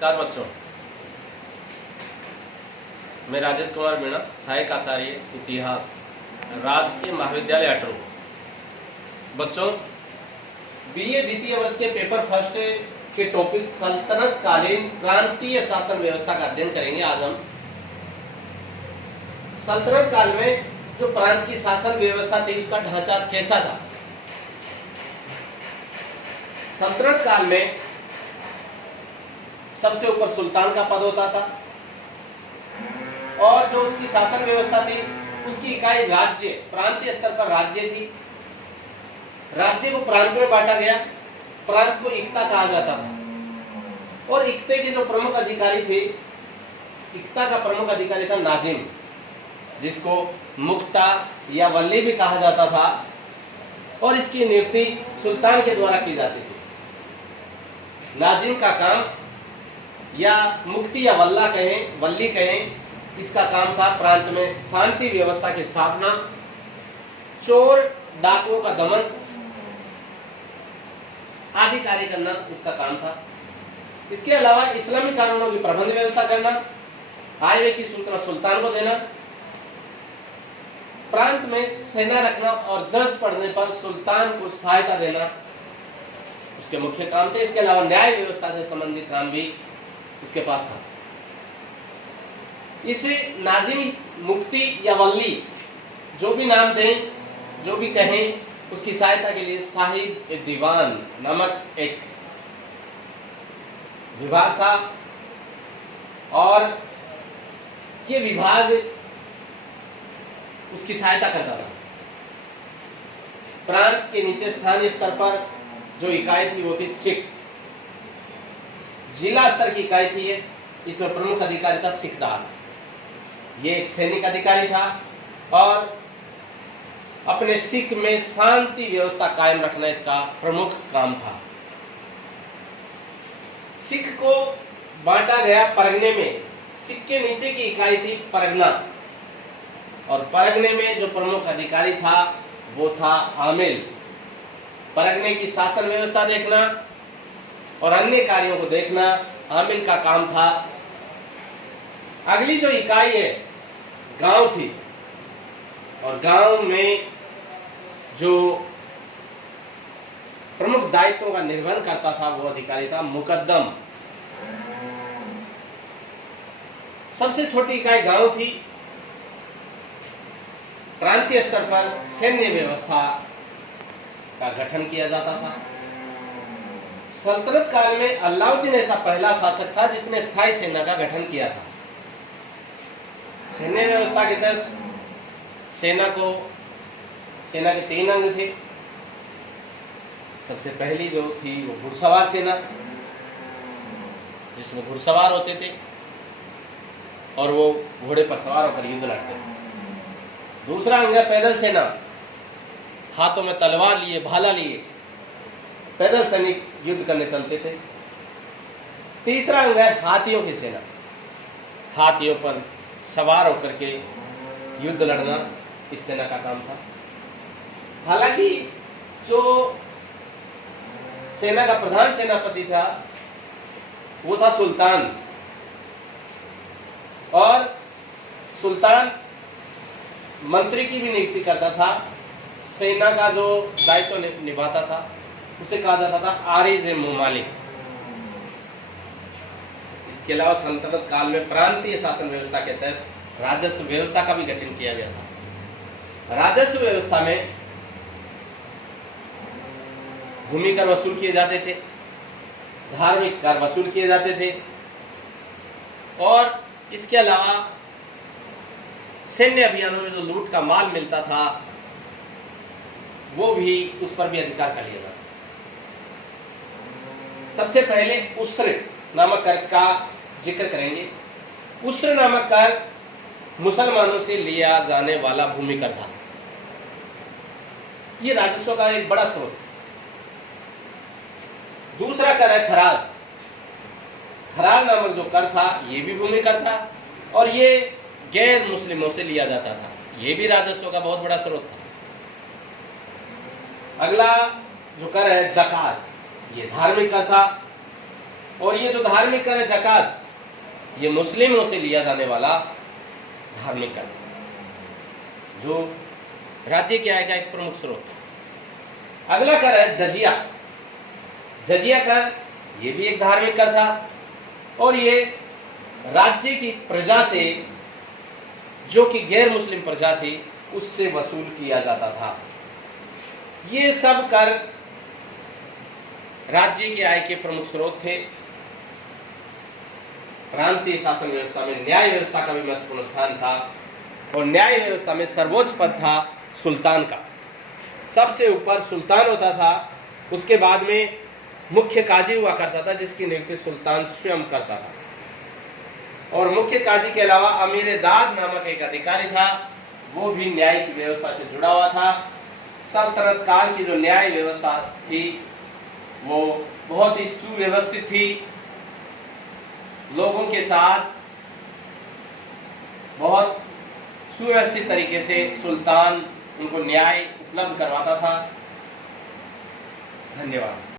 नमस्कार बच्चों, मैं राजेश कुमार मीणा, सहायक आचार्य इतिहास, राजकीय महाविद्यालय अटरू। बच्चों, बीए द्वितीय वर्ष के पेपर फर्स्ट के टॉपिक सल्तनत कालीन प्रांतीय शासन व्यवस्था का अध्ययन करेंगे। आज हम सल्तनत काल में जो प्रांत की शासन व्यवस्था थी उसका ढांचा कैसा था। सल्तनत काल में सबसे ऊपर सुल्तान का पद होता था और जो उसकी शासन व्यवस्था थी उसकी इकाई राज्य, प्रांतीय स्तर पर राज्य थी। राज्य को प्रांत में बांटा गया। प्रांत को इक्ता कहा जाता था और इक्ते के जो प्रमुख अधिकारी थे, इक्ता का प्रमुख अधिकारी था नाजिम, जिसको मुक्ता या वल्ली भी कहा जाता था और इसकी नियुक्ति सुल्तान के द्वारा की जाती थी। नाजिम का काम या मुक्ति या वल्ली कहें, इसका काम था प्रांत में शांति व्यवस्था की स्थापना, चोर डाकुओं का दमन आदि कार्य करना इसका काम था। इसके अलावा इस्लामी कानूनों की प्रबंध व्यवस्था करना, आय व्यय की सूचना सुल्तान को देना, प्रांत में सेना रखना और जरूरत पड़ने पर सुल्तान को सहायता देना उसके मुख्य काम थे। इसके अलावा न्याय व्यवस्था से संबंधित काम भी इसके पास था। इसे नाजिम, मुक्ति या वल्ली, जो भी नाम दें, जो भी कहें, उसकी सहायता के लिए साहिब दीवान नामक एक विभाग था और ये विभाग उसकी सहायता करता था। प्रांत के नीचे स्थानीय स्तर पर जो इकाई थी वो थी सिख। जिला स्तर की इकाई थी ये, इसमें प्रमुख अधिकारी था सिकदार। ये एक सैनिक अधिकारी था और अपने सिख में शांति व्यवस्था कायम रखना इसका प्रमुख काम था। सिख को बांटा गया परगने में। सिख के नीचे की इकाई थी परगना और परगने में जो प्रमुख अधिकारी था वो था आमिल। परगने की शासन व्यवस्था देखना और अन्य कार्यों को देखना आमिल का काम था। अगली जो इकाई है गांव थी और गांव में जो प्रमुख दायित्वों का निर्वहन करता था वो अधिकारी था मुकद्दम। सबसे छोटी इकाई गांव थी। प्रांतीय स्तर पर सैन्य व्यवस्था का गठन किया जाता था। सल्तनत काल में अलाउद्दीन ऐसा पहला शासक था जिसने स्थायी सेना का गठन किया था। सैन्य व्यवस्था के तहत सेना के 3 अंग थे। सबसे पहली जो थी वो घुड़सवार सेना, जिसमें घुड़सवार होते थे और वो घोड़े पर सवार होकर युद्ध लड़ते थे। दूसरा अंग है पैदल सेना, हाथों में तलवार लिए, भाला लिए पैदल सैनिक युद्ध करने चलते थे। तीसरा अंग है हाथियों की सेना, हाथियों पर सवार होकर के युद्ध लड़ना इस सेना का काम था। हालांकि जो सेना का प्रधान सेनापति था वो था सुल्तान और सुल्तान मंत्री की भी नियुक्ति करता था। सेना का जो दायित्व निभाता था उसे कहा जाता था आरिज़-ए-मुमालिक। इसके अलावा सल्तनत काल में प्रांतीय शासन व्यवस्था के तहत राजस्व व्यवस्था का भी गठन किया गया था। राजस्व व्यवस्था में भूमि कर वसूल किए जाते थे, धार्मिक कर वसूल किए जाते थे और इसके अलावा सैन्य अभियानों में जो लूट का माल मिलता था वो भी, उस पर भी अधिकार कर लिया जाता। सबसे पहले उस्र नामक कर का जिक्र करेंगे। उस्र नामक कर मुसलमानों से लिया जाने वाला भूमि कर था। ये राजस्व का एक बड़ा स्रोत। दूसरा कर है खराज। खराज नामक जो कर था ये भी भूमि कर था और ये गैर मुस्लिमों से लिया जाता था। ये भी राजस्व का बहुत बड़ा स्रोत था। अगला जो कर है ज़कात, ये धार्मिक कर था और ये जो धार्मिक कर है ज़कात, ये मुस्लिमों से लिया जाने वाला धार्मिक कर, जो राज्य की आय का एक प्रमुख स्रोत है। अगला कर है जजिया। जजिया कर ये भी एक धार्मिक कर था और ये राज्य की प्रजा से, जो कि गैर मुस्लिम प्रजा थी, उससे वसूल किया जाता था। ये सब कर राज्य की आय के प्रमुख स्रोत थे। प्रांतीय शासन व्यवस्था में न्याय व्यवस्था का भी महत्वपूर्ण स्थान था और न्याय व्यवस्था में सर्वोच्च पद था सुल्तान का। सबसे ऊपर सुल्तान होता था, उसके बाद में मुख्य काजी हुआ करता था, जिसकी नियुक्ति सुल्तान स्वयं करता था। और मुख्य काजी के अलावा अमीर दाद नामक एक अधिकारी था, वो भी न्याय की व्यवस्था से जुड़ा हुआ था। सल्तनत काल की जो न्याय व्यवस्था थी वो बहुत ही सुव्यवस्थित थी। लोगों के साथ बहुत सुव्यवस्थित तरीके से सुल्तान उनको न्याय उपलब्ध करवाता था। धन्यवाद।